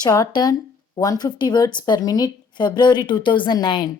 Shorthand 150 words per minute, February 2009.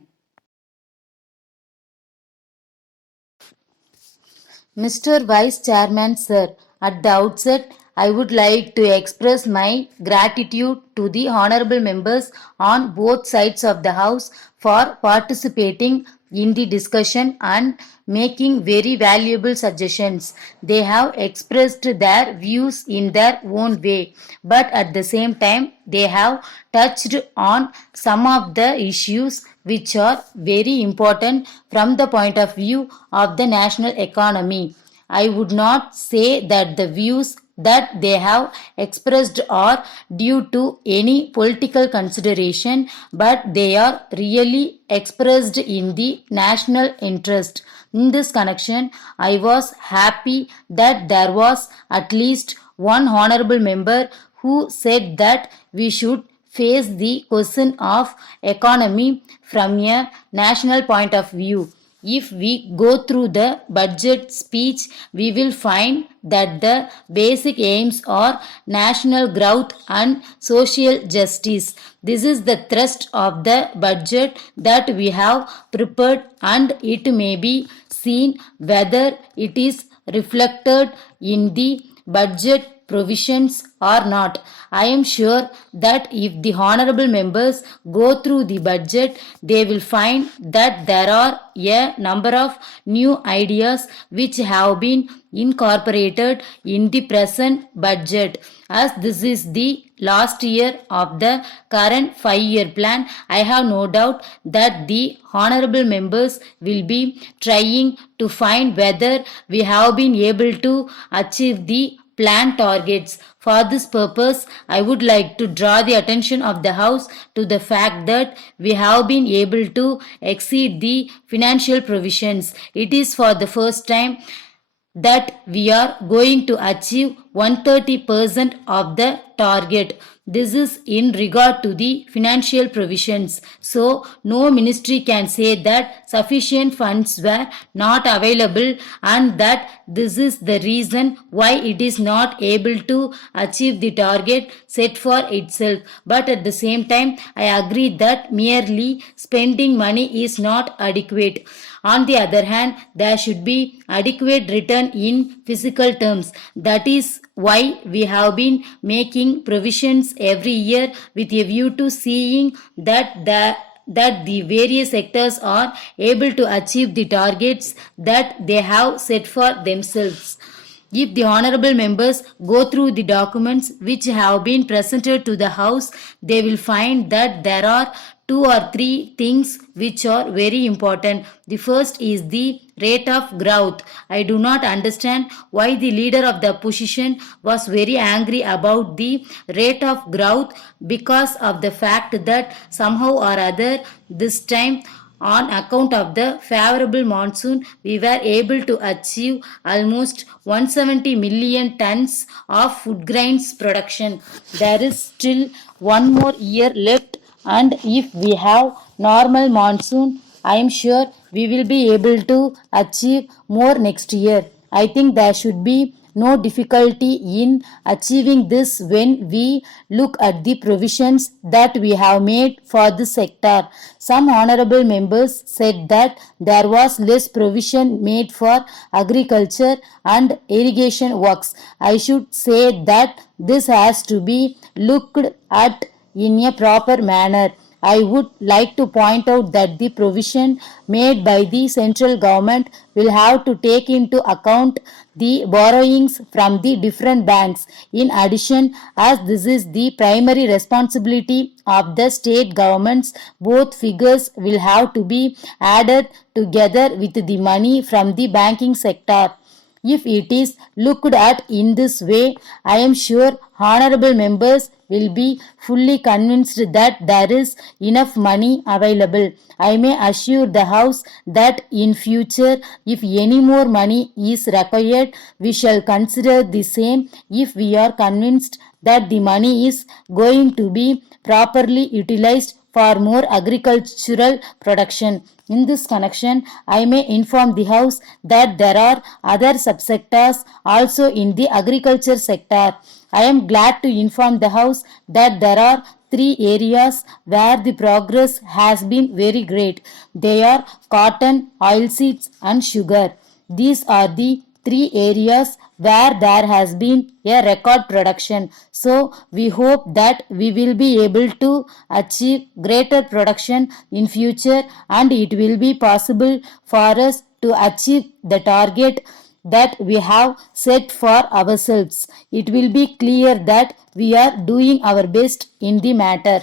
Mr. Vice Chairman, sir, at the outset, I would like to express my gratitude to the honorable members on both sides of the House for participating in the discussion and making very valuable suggestions. They have expressed their views in their own way, but at the same time, they have touched on some of the issues which are very important from the point of view of the national economy. I would not say that the views that they have expressed are due to any political consideration, but they are really expressed in the national interest. In this connection, I was happy that there was at least one honorable member who said that we should face the question of economy from a national point of view. If we go through the budget speech, we will find that the basic aims are national growth and social justice. This is the thrust of the budget that we have prepared, and it may be seen whether it is reflected in the budget provisions or not. I am sure that if the honorable members go through the budget, they will find that there are a number of new ideas which have been incorporated in the present budget. As this is the last year of the current 5-year plan, I have no doubt that the honorable members will be trying to find whether we have been able to achieve the plan targets. For this purpose, I would like to draw the attention of the House to the fact that we have been able to exceed the financial provisions. It is for the first time that we are going to achieve 130% of the target. This is in regard to the financial provisions. So, no ministry can say that sufficient funds were not available and that this is the reason why it is not able to achieve the target set for itself. But at the same time, I agree that merely spending money is not adequate. On the other hand, there should be adequate return in physical terms. That is why we have been making provisions every year with a view to seeing that the various sectors are able to achieve the targets that they have set for themselves. If the honorable members go through the documents which have been presented to the House, they will find that there are two or three things which are very important. The first is the rate of growth. I do not understand why the leader of the opposition was very angry about the rate of growth, because of the fact that somehow or other this time, on account of the favorable monsoon, we were able to achieve almost 170 million tons of food grains production. There is still one more year left, and if we have normal monsoon, I am sure we will be able to achieve more next year. I think there should be no difficulty in achieving this when we look at the provisions that we have made for this sector. Some honorable members said that there was less provision made for agriculture and irrigation works. I should say that this has to be looked at in a proper manner. I would like to point out that the provision made by the central government will have to take into account the borrowings from the different banks. In addition, as this is the primary responsibility of the state governments, both figures will have to be added together with the money from the banking sector. If it is looked at in this way, I am sure honorable members will be fully convinced that there is enough money available. I may assure the House that in future, if any more money is required, we shall consider the same if we are convinced that the money is going to be properly utilized for more agricultural production. In this connection, I may inform the House that there are other subsectors also in the agriculture sector. I am glad to inform the House that there are three areas where the progress has been very great. They are cotton, oilseeds, and sugar. These are the three areas where there has been a record production. So, we hope that we will be able to achieve greater production in future, and it will be possible for us to achieve the target that we have set for ourselves. It will be clear that we are doing our best in the matter.